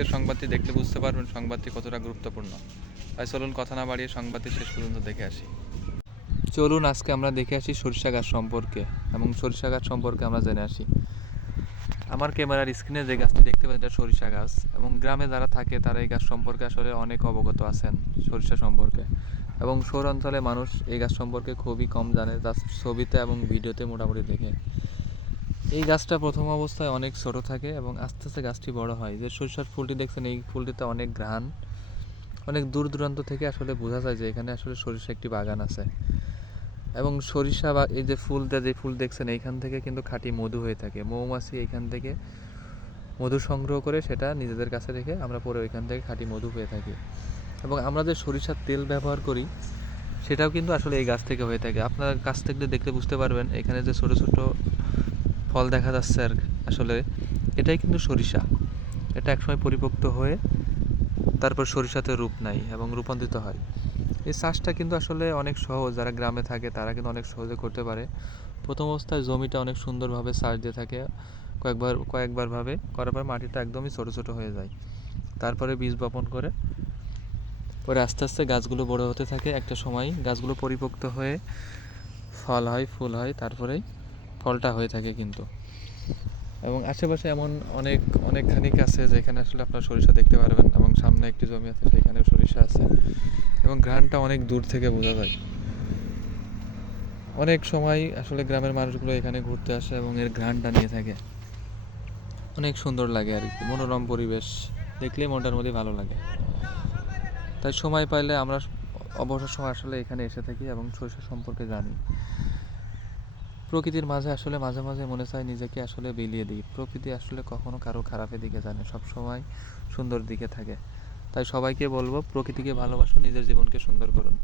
আজকের সংবাদটি দেখলে বুঝতে পারবেন সংবাদটি কতটা গুরুত্বপূর্ণ। তাই চলুন কথা না বাড়িয়ে সংবাদটি শেষ পর্যন্ত দেখে আসি। চলুন আজকে আমরা দেখে আসি সরিষা গাছ সম্পর্কে এবং সরিষা গাছ সম্পর্কে আমরা জেনে আসি। আমার ক্যামেরার স্ক্রিনে যে গাছটি দেখতে পাচ্ছেন এটা সরিষা গাছ, এবং গ্রামে যারা থাকে তারা এই গাছ সম্পর্কে আসলে অনেক অবগত আছেন সরিষা সম্পর্কে, এবং শহর অঞ্চলে মানুষ এই গাছ সম্পর্কে খুবই কম জানে, জাস্ট ছবিতে এবং ভিডিওতে মোটামুটি দেখে। এই গাছটা প্রথম অবস্থায় অনেক ছোট থাকে এবং আস্তে আস্তে গাছটি বড় হয়। যে সরিষার ফুলটি দেখছেন এই ফুলটিতে অনেক ঘ্রাণ, অনেক দূর দূরান্ত থেকে আসলে বোঝা যায় যে এখানে আসলে সরিষা একটি বাগান আছে। এবং সরিষা বা এই যে ফুলটা যে ফুল দেখছেন এইখান থেকে কিন্তু খাঁটি মধু হয়ে থাকে। মৌমাছি এইখান থেকে মধু সংগ্রহ করে সেটা নিজেদের কাছে রেখে আমরা পরে ওইখান থেকে খাঁটি মধু পেয়ে থাকি। এবং আমরা যে সরিষার তেল ব্যবহার করি সেটাও কিন্তু আসলে এই গাছ থেকে হয়ে থাকে। আপনার কাছ থেকে দেখলে বুঝতে পারবেন এখানে যে ছোট ছোট ফল দেখা যাচ্ছে আর আসলে এটাই কিন্তু সরিষা। এটা একসময় পরিপক্ত হয়ে তারপর সরিষাতে রূপ নেয় এবং রূপান্তরিত হয়। এই চাষটা কিন্তু আসলে অনেক সহজ, যারা গ্রামে থাকে তারা কিন্তু অনেক সহজে করতে পারে। প্রথম অবস্থায় জমিটা অনেক সুন্দরভাবে চাষ দিয়ে থাকে, কয়েকবার ভাবে করার পর মাটিটা একদমই ছোট ছোট হয়ে যায়। তারপরে বীজ বপন করে পরে আস্তে আস্তে গাছগুলো বড় হতে থাকে। একটা সময় গাছগুলো পরিপক্ত হয়ে ফল হয়, ফুল হয়, তারপরেই ফলটা হয়ে থাকে কিন্তু। এবং আশেপাশে এমন অনেক খানিক আছে যেখানে আসলে আপনার সরিষা দেখতে পারবেন, এবং সামনে একটি জমি আছে সেখানেও সরিষা আছে, এবং ঘ্রাণটা অনেক দূর থেকে বোঝা যায়। অনেক সময় আসলে গ্রামের মানুষগুলো এখানে ঘুরতে আসে এবং এর ঘ্রাণটা নিয়ে থাকে। অনেক সুন্দর লাগে আর কি, মনোরম পরিবেশ, দেখলেই মনটার মধ্যে ভালো লাগে। তাই সময় পাইলে আমরা অবসর সময় আসলে এখানে এসে থাকি এবং সরিষা সম্পর্কে জানি। প্রকৃতির মাঝে আসলে মাঝে মাঝে মনে চায় নিজেকে আসলে বিলিয়ে দিই। প্রকৃতি আসলে কখনো কারো খারাপের দিকে যায় না, সবসময় সুন্দর দিকে থাকে। তাই সবাইকে বলবো প্রকৃতিকে ভালোবাসুন, নিজের জীবনকে সুন্দর করুন।